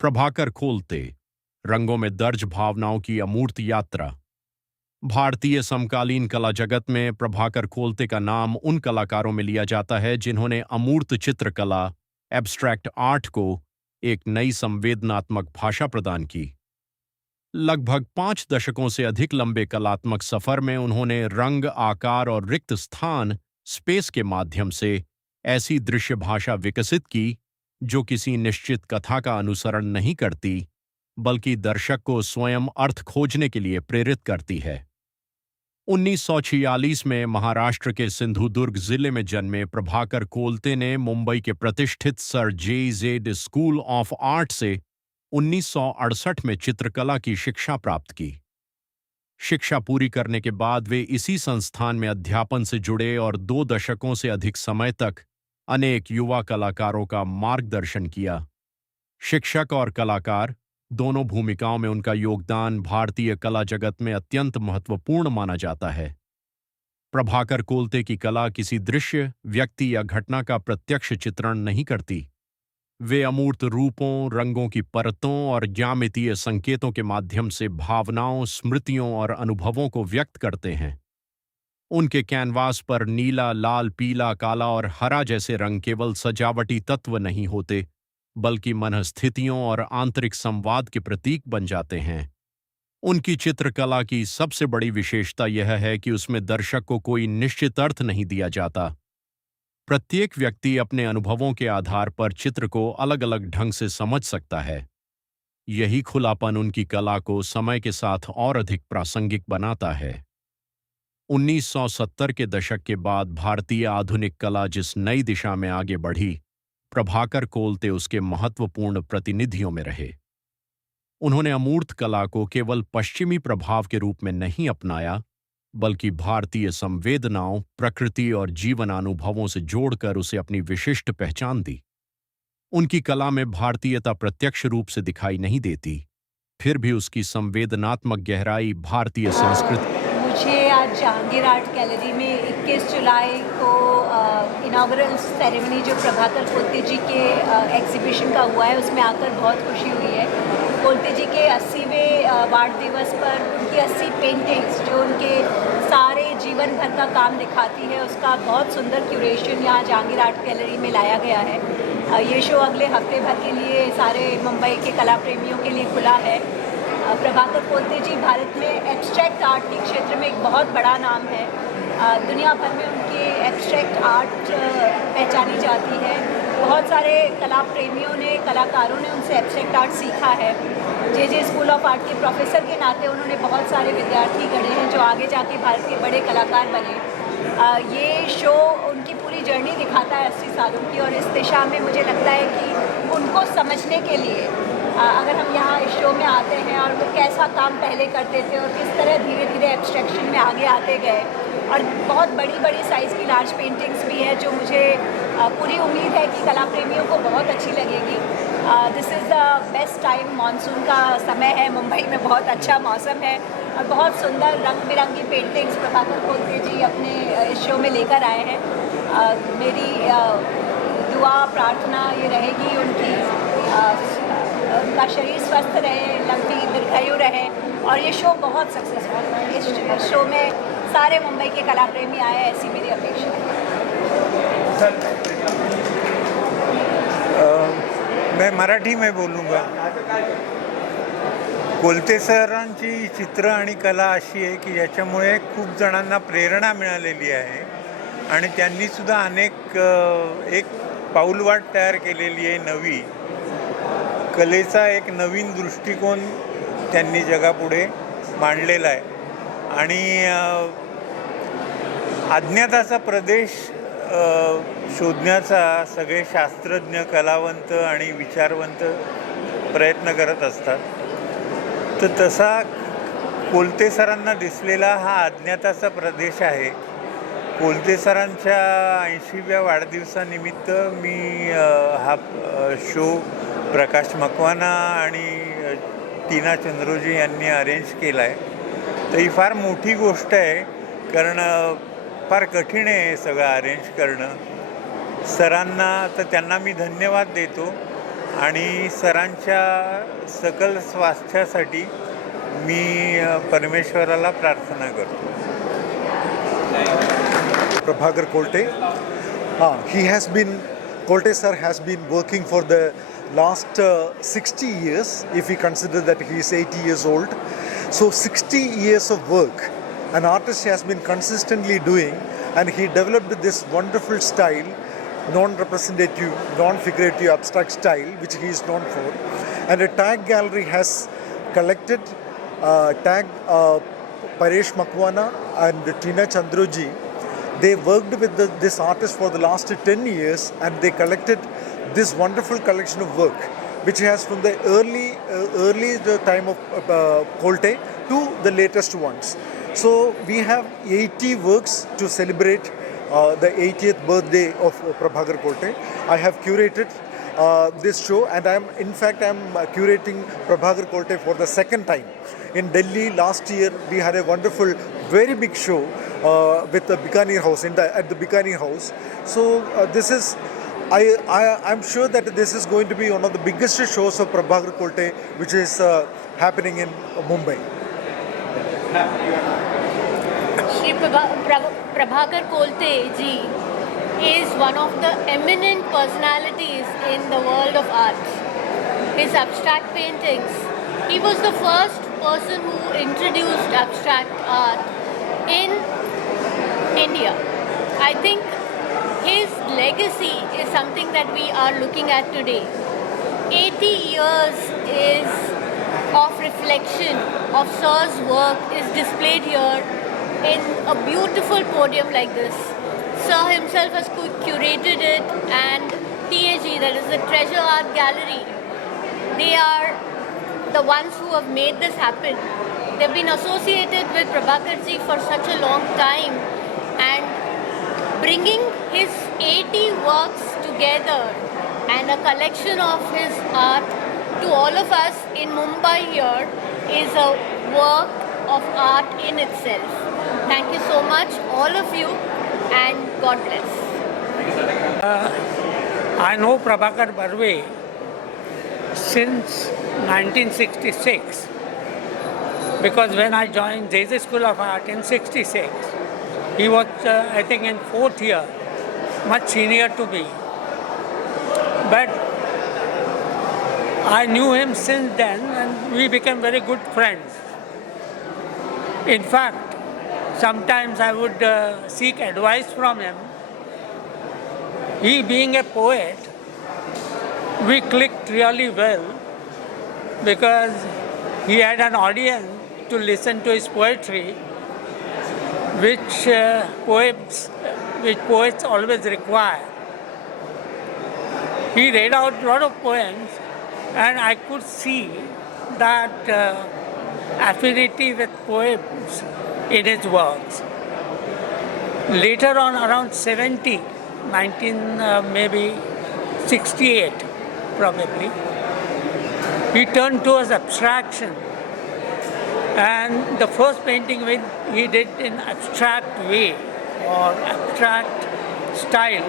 प्रभाकर खोलते, रंगों में दर्ज भावनाओं की अमूर्त यात्रा। भारतीय समकालीन कला जगत में प्रभाकर खोलते का नाम उन कलाकारों में लिया जाता है जिन्होंने अमूर्त चित्रकला, एब्स्ट्रैक्ट आर्ट को एक नई संवेदनात्मक भाषा प्रदान की। लगभग 5 दशकों से अधिक लंबे कलात्मक सफर में उन्होंने रंग, आकार और रिक्त स्थान, स्पेस के माध्यम से ऐसी दृश्य भाषा विकसित की जो किसी निश्चित कथा का अनुसरण नहीं करती, बल्कि दर्शक को स्वयं अर्थ खोजने के लिए प्रेरित करती है। 1946 में महाराष्ट्र के सिंधुदुर्ग जिले में जन्मे प्रभाकर कोलते ने मुंबई के प्रतिष्ठित sir J school of art से 1968 में चित्रकला की शिक्षा प्राप्त की। शिक्षा पूरी करने के बाद वे इसी संस्थान में अध्यापन से जुड़े और 2 दशकों से अधिक समय तक अनेक युवा कलाकारों का मार्गदर्शन किया। शिक्षक और कलाकार दोनों भूमिकाओं में उनका योगदान भारतीय कला जगत में अत्यंत महत्वपूर्ण माना जाता है। प्रभाकर कोलते की कला किसी दृश्य, व्यक्ति या घटना का प्रत्यक्ष चित्रण नहीं करती। वे अमूर्त रूपों, रंगों की परतों और ज्यामितीय संकेतों के माध्यम से भावनाओं, स्मृतियों और अनुभवों को व्यक्त करते हैं। उनके कैनवास पर नीला, लाल, पीला, काला और हरा जैसे रंग केवल सजावटी तत्व नहीं होते, बल्कि मनस्थितियों और आंतरिक संवाद के प्रतीक बन जाते हैं। उनकी चित्रकला की सबसे बड़ी विशेषता यह है कि उसमें दर्शक को कोई निश्चित अर्थ नहीं दिया जाता। प्रत्येक व्यक्ति अपने अनुभवों के आधार पर चित्र को अलग-अलग ढंग से समझ सकता है। यही खुलापन उनकी कला को समय के साथ और अधिक प्रासंगिक बनाता है। 1970 के दशक के बाद भारतीय आधुनिक कला जिस नई दिशा में आगे बढ़ी, प्रभाकर कोलते उसके महत्वपूर्ण प्रतिनिधियों में रहे। उन्होंने अमूर्त कला को केवल पश्चिमी प्रभाव के रूप में नहीं अपनाया, बल्कि भारतीय संवेदनाओं, प्रकृति और जीवनानुभवों से जोड़कर उसे अपनी विशिष्ट पहचान दी। उनकी कला में भारतीयता प्रत्यक्ष रूप से दिखाई नहीं देती, फिर भी उसकी संवेदनात्मक गहराई भारतीय संस्कृति। मुझे आज जहांगीर आर्ट गैलरी में 21 जुलाई को इनागुरल सेरेमनी जो प्रभाकर कोलते जी के एग्जीबिशन का हुआ है उसमें आकर बहुत खुशी हुई है। कोलते जी के 80वें वार्ड दिवस पर उनकी 80 पेंटिंग्स जो उनके सारे जीवन भर का काम दिखाती है, उसका बहुत सुंदर क्यूरेशन यहाँ जहांगीर आर्ट गैलरी में लाया गया है। ये शो अगले हफ्ते भर के लिए सारे मुंबई के कला प्रेमियों के लिए खुला है। प्रभाकर कोलते जी भारत में एब्स्ट्रैक्ट आर्ट के क्षेत्र में एक बहुत बड़ा नाम है। दुनिया भर में उनकी एब्स्ट्रैक्ट आर्ट पहचानी जाती है। बहुत सारे कला प्रेमियों ने, कलाकारों ने उनसे एब्स्ट्रैक्ट आर्ट सीखा है। जे स्कूल ऑफ आर्ट के प्रोफेसर के नाते उन्होंने बहुत सारे विद्यार्थी गढ़े हैं जो आगे जाके भारत के बड़े कलाकार बने। ये शो उनकी पूरी जर्नी दिखाता है 80 सालों की, और इस दिशा में मुझे लगता है कि उनको समझने के लिए अगर हम यहाँ इस शो में आते हैं और वो कैसा काम पहले करते थे और किस तरह धीरे धीरे एब्स्ट्रैक्शन में आगे आते गए, और बहुत बड़ी बड़ी साइज़ की लार्ज पेंटिंग्स भी है जो मुझे पूरी उम्मीद है कि कला प्रेमियों को बहुत अच्छी लगेगी। This is the best time, monsoon का समय है, मुंबई में बहुत अच्छा मौसम है और बहुत सुंदर रंग बिरंगी पेंटिंग्स प्रभाकर कोलते जी अपने इस शो में लेकर आए हैं। मेरी दुआ प्रार्थना ये रहेगी उनका शरीर स्वस्थ रहे, लंबी दीर्घायु रहे और ये शो बहुत सक्सेसफुल है। इस शो में सारे मुंबई के कला प्रेमी आए, ऐसी मेरी अपेक्षा है। मैं मराठी में बोलूँगा। कोलते सरांची चित्र आणि कला अशी आहे की याच्यामुळे खूप जणांना प्रेरणा मिळालेली आहे आणि त्यांनीसुद्धा अनेक एक पाऊलवाट तयार केलेली आहे नवी कलेचा एक नवीन दृष्टिकोन त्यांनी जगापुढे मांडलेला आहे आणि अज्ञाताचा प्रदेश शोधण्याचा सगळे शास्त्रज्ञ, कलावंत आणि विचारवंत प्रयत्न करत असतात। तर तसा कोलते सरांना दिसलेला हा अज्ञाताचा प्रदेश आहे। कोलते सरांच्या 80व्या वाढदिवसानिमित्त मी हा शो प्रकाश मकवाना आणि टीना चंद्रोजी यांनी अरेंज केला आहे। तर ही फार मोठी गोष्ट आहे, कारण फार कठीण आहे हे सगळं अरेंज करणं। सरांना तर त्यांना मी धन्यवाद देतो आणि सरांच्या सकल स्वास्थ्यासाठी मी परमेश्वराला प्रार्थना करतो. Prabhakar Kolte. Kolte sir has been working for the last 60 years, if we consider that he is 80 years old. So 60 years of work an artist has been consistently doing, and he developed this wonderful style, non-representative, non-figurative, abstract style, which he is known for. And a tag gallery has collected tag Paresh Makwana and Tina Chandroji. They worked with this artist for the last 10 years, and they collected this wonderful collection of work, which has from the early the time of Kolte to the latest ones. So we have 80 works to celebrate the 80th birthday of Prabhakar Kolte. I have curated this show, and I'm curating Prabhakar Kolte for the second time. In Delhi last year, we had a wonderful, very big show with the Bikaner House at the Bikaner House. So this is, I'm sure that this is going to be one of the biggest shows of Prabhakar Kolte, which is happening in Mumbai. Shri Prabhakar Kolte ji is one of the eminent personalities in the world of art. His abstract paintings, he was the first person who introduced abstract art in India. I think his legacy is something that we are looking at today. 80 years is of reflection of Sir's work is displayed here in a beautiful podium like this. Sir himself has curated it, and TAG, that is the Treasure Art Gallery, they are the ones who have made this happen. They've been associated with Prabhakarji for such a long time, and bringing his 80 works together and a collection of his art to all of us in Mumbai here is a work of art in itself. Thank you so much, all of you, and God bless. I know Prabhakar Barve since 1966, because when I joined JJ School of Art in 66, he was I think in 4th year, much senior to me. But I knew him since then, and we became very good friends. In fact, sometimes I would seek advice from him. He being a poet, we clicked really well because he had an audience to listen to his poetry, which poets always require. He read out a lot of poems, and I could see that affinity with poems in his works. Later on, around 68 probably, he turned towards abstraction. And the first painting he did in abstract way or abstract style,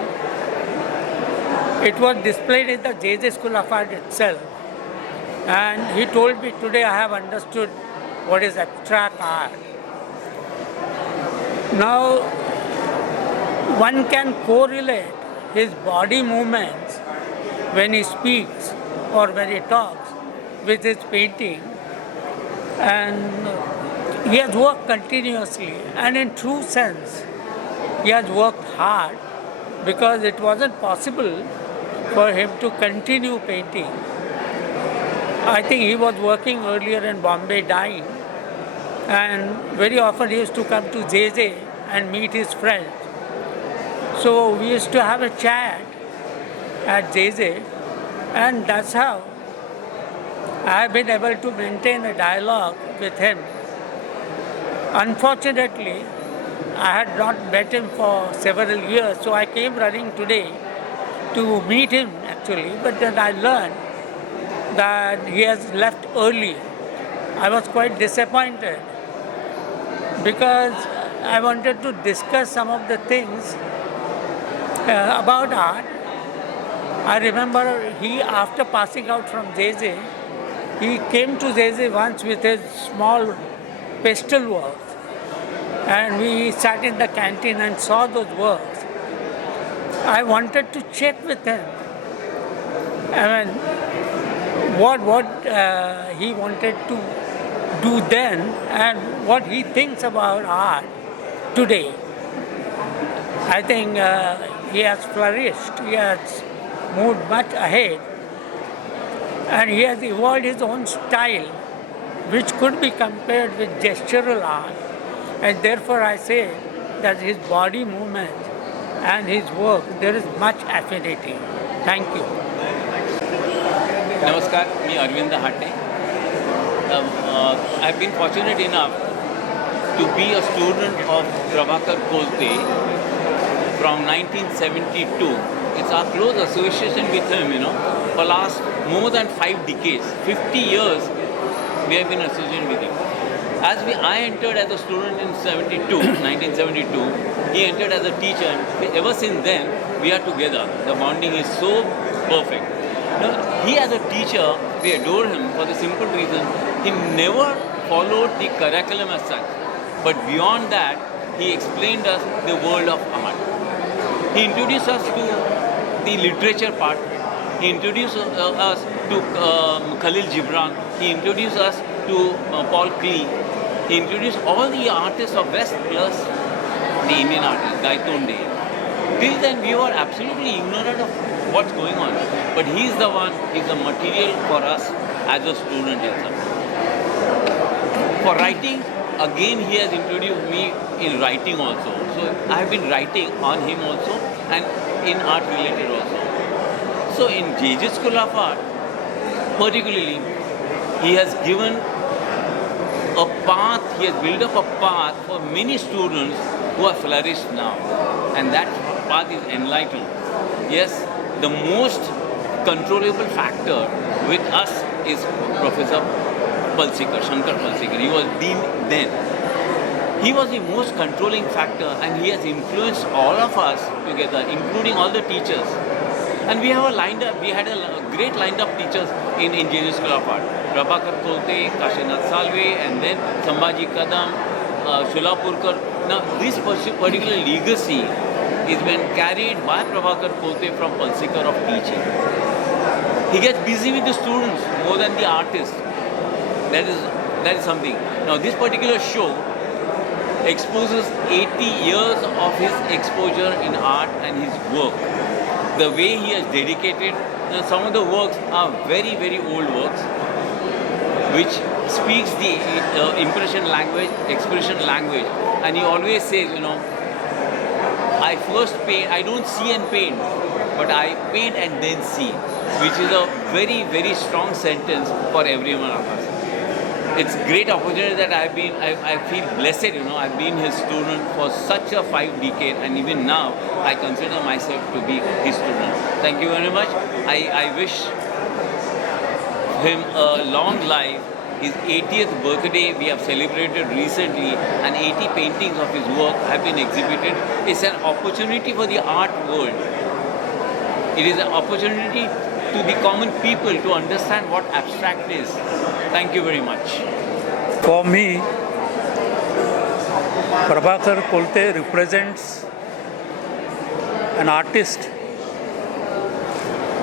it was displayed in the JJ School of Art itself. And he told me, today I have understood what is abstract art. Now, one can correlate his body movements when he speaks or when he talks with his painting. And he has worked continuously, and in true sense, he has worked hard because it wasn't possible for him to continue painting. I think he was working earlier in Bombay, dying, and very often he used to come to JJ and meet his friends. So we used to have a chat at JJ, and that's how I have been able to maintain a dialogue with him. Unfortunately, I had not met him for several years, so I came running today to meet him actually, but then I learned that he has left early. I was quite disappointed because I wanted to discuss some of the things about art, I remember he, after passing out from JJ, he came to JJ once with his small pastel works, and we sat in the canteen and saw those works. I wanted to check with him. I mean, what he wanted to do then and what he thinks about art today. I think he has flourished. He has moved much ahead, and he has evolved his own style, which could be compared with gestural art. And therefore, I say that his body movement and his work, there is much affinity. Thank you. नमस्कार, मी अरविंद हाटे. I have been fortunate enough to be a student of Prabhakar Kolte from 1972. It's our close association with him, for last more than 5 decades, 50 years we have been associated with him. I entered as a student in 1972, he entered as a teacher, and ever since then we are together. The bonding is so perfect. He as a teacher, we adore him for the simple reason he never followed the curriculum as such, but beyond that he explained us the world of art. He introduced us to the literature part, he introduced us to Khalil Gibran, he introduced us to Paul Klee, he introduced all the artists of West plus the Indian artist, Gaitonde. Till then we were absolutely ignorant of what's going on, but he's the one, he's the material for us as a student itself. For writing, again he has introduced me in writing also. So I have been writing on him also and in art related also. So in JJ School of Art, particularly, he has given a path, he has built up a path for many students who are flourished now, and that path is enlightened. Yes, the most controllable factor with us is Professor Palsikar, Shankar Palsikar. He was dean then. He was the most controlling factor, and he has influenced all of us together, including all the teachers. And we have we had a great lined up teachers in JJ School of Art. Prabhakar Kolte, Kashinath Salve, and then Sambhaji Kadam, Shulapurkar. Now this particular legacy is been carried by Prabhakar Kolte from Palsikar of teaching. He gets busy with the students more than the artists. That is something. Now this particular show exposes 80 years of his exposure in art and his work. The way he has dedicated, some of the works are very, very old works, which speaks the impression language, expression language. And he always says, I first paint, I don't see and paint, but I paint and then see, which is a very, very strong sentence for every one of us. It's great opportunity that I feel blessed, I've been his student for such a 5 decades, and even now I consider myself to be his student. Thank you very much. I wish him a long life. His 80th birthday we have celebrated recently, and 80 paintings of his work have been exhibited. It's an opportunity for the art world. It is an opportunity to the common people to understand what abstract is. Thank you very much. For me, Prabhakar Kolte represents an artist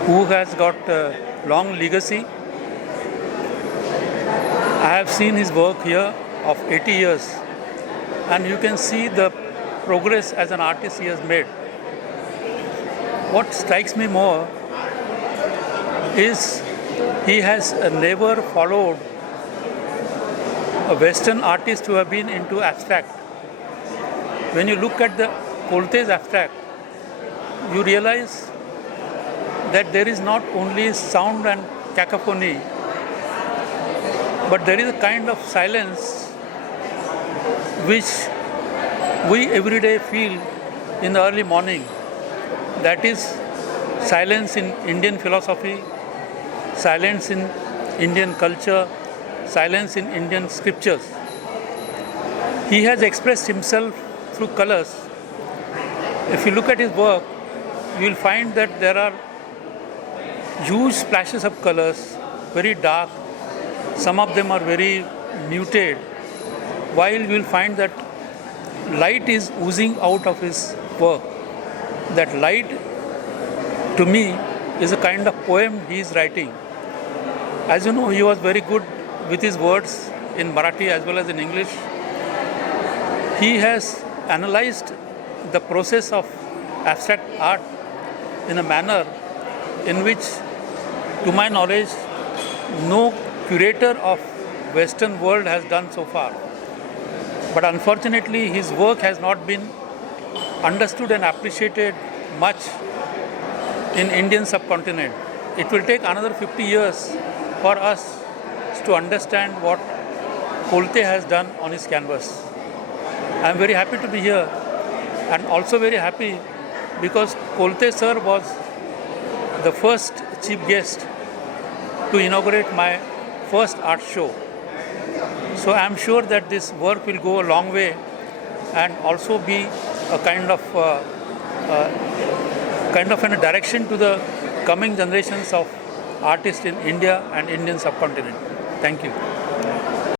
who has got a long legacy. I have seen his work here of 80 years, and you can see the progress as an artist he has made. What strikes me more is he has never followed a Western artist who have been into abstract. When you look at the Kolte's abstract, you realize that there is not only sound and cacophony, but there is a kind of silence which we every day feel in the early morning. That is silence in Indian philosophy, silence in Indian culture, silence in Indian scriptures. He has expressed himself through colors. If you look at his work, you will find that there are huge splashes of colors, very dark. Some of them are very muted. While you will find that light is oozing out of his work. That light, to me, is a kind of poem he is writing. As you know, he was very good with his words in Marathi as well as in English. He has analyzed the process of abstract art in a manner in which, to my knowledge, no curator of Western world has done so far. But unfortunately, his work has not been understood and appreciated much in Indian subcontinent. It will take another 50 years for us to understand what Kolte has done on his canvas. I am very happy to be here, and also very happy because Kolte sir was the first chief guest to inaugurate my first art show. So I am sure that this work will go a long way and also be a kind of a direction to the coming generations of artists in India and Indian subcontinent. Thank you.